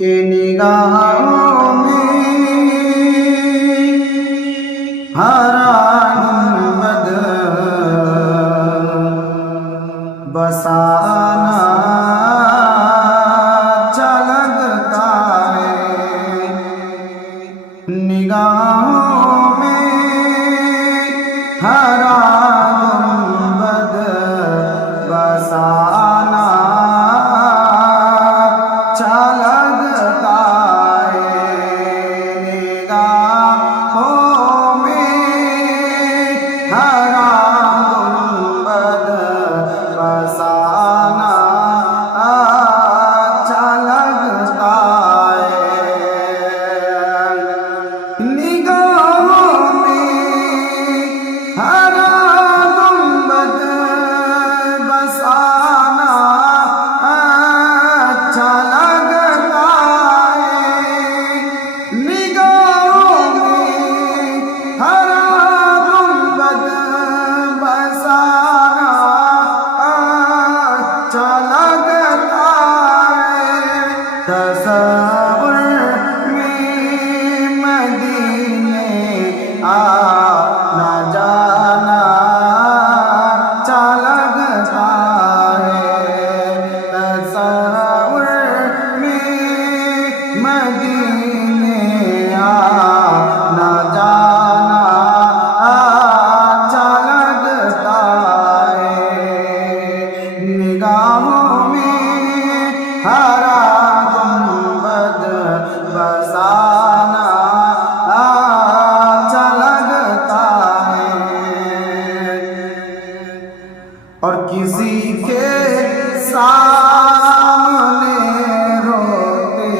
کہ نگاہوں میں ہرا گنبد بسانا اچھا لگتا ہے، نگاہوں میں ہرا گنبد بسانا اچھا لگتا ہے، نگاہوں میں ہرا گنبد بسانا اچھا لگتا ہے، نگاہوں میں ہرا گنبد بسانا اچھا لگتا ہے، نگاہوں میں ہرا گنبد بسانا اچھا لگتا ہے، تصور میں مدینے آنا جانا اچھا لگتا ہے، تصور میں مدینے آنا جانا اچھا لگتا ہے، نگاہوں میں ہرا گنبد بسانا اچھا لگتا ہے، اور کسی کے سامنے روتے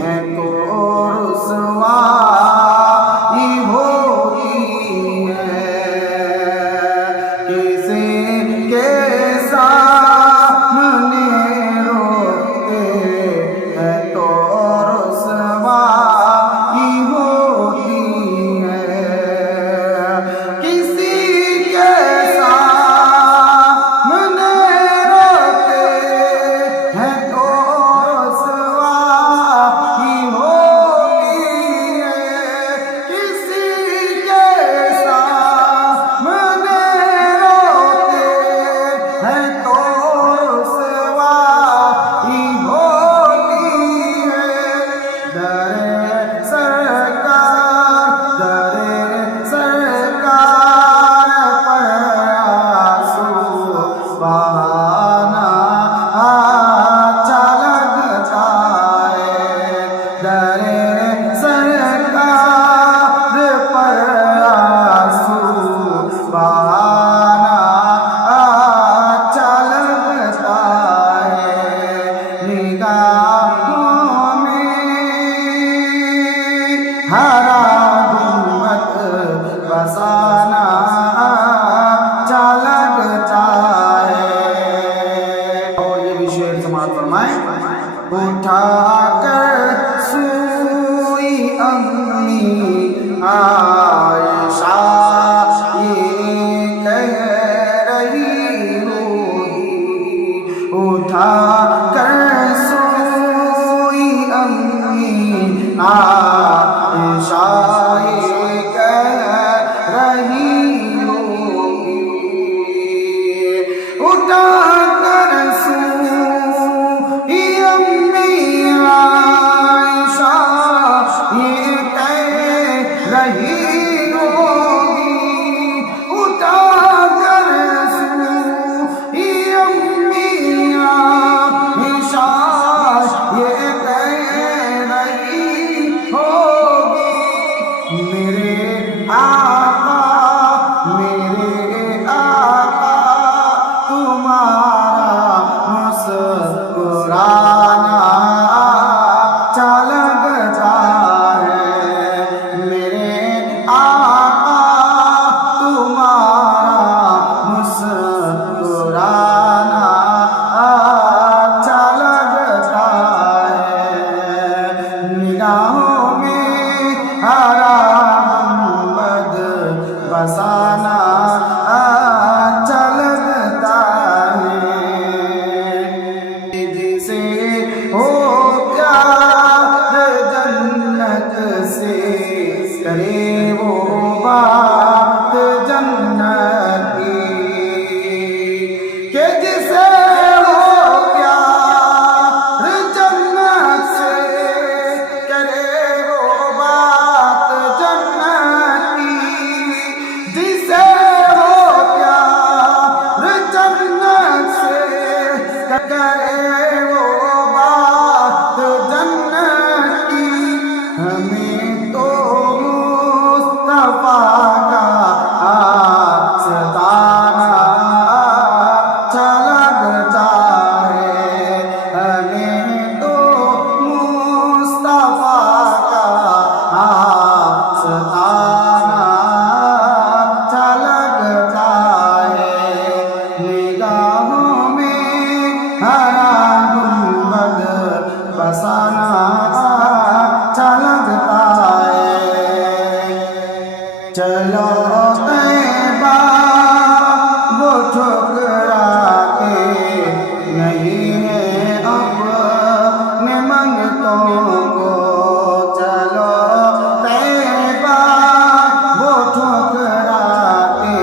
ہیں تو رسوائی ہوتی ہے، کسی کے سامنے روتے ہیں تو رسوائی ہوتی ہے، کسی کے سامنے روتے ہیں تو رسوائی ہوتی ہے، کسی کے سامنے روتے ہیں تو رسوائی ہوتی ہے، در سرکار پر آنسو بہانا اچھا لگتا ہے، در سرکار پر آنسو بہانا اچھا لگتا ہے، نگاہوں میں ہرا گنبد بسانا اچھا لگتا ہے، اور یہ بھی شعر سماعت فرمائیں، اٹھا کر سوئی امی عائشہ یہ کہہ رہی ہوگی، اٹھا کر سوئی امی عائشہ یہ کہہ رہی ہوگی، اٹھا کر سوئی امی عائشہ یہ کہہ رہی ہوگی، اٹھا کر سوئی امی عائشہ یہ کہہ رہی سینا اچھا لگتا ہے، چلو طیبہ وہ ٹھکرا کے نہیں ہے اپنے منگتوں کو، چلو طیبہ وہ ٹھکرا کے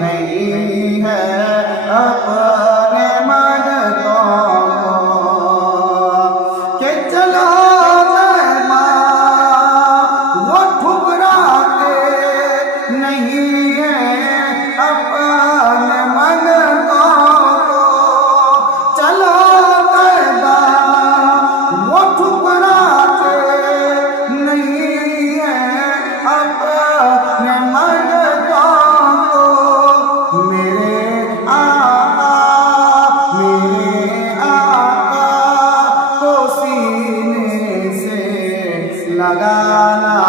نہیں ہے اپنے منگتوں کو، کہ چلو طیبہ وہ ٹھکرا کے نہیں ہے اپنے منگتوں کو، چلو طیبہ وہ ٹھکرا کے نہیں ہے اپنے منگتوں کو، میرے آقا کو سینے سے لگانا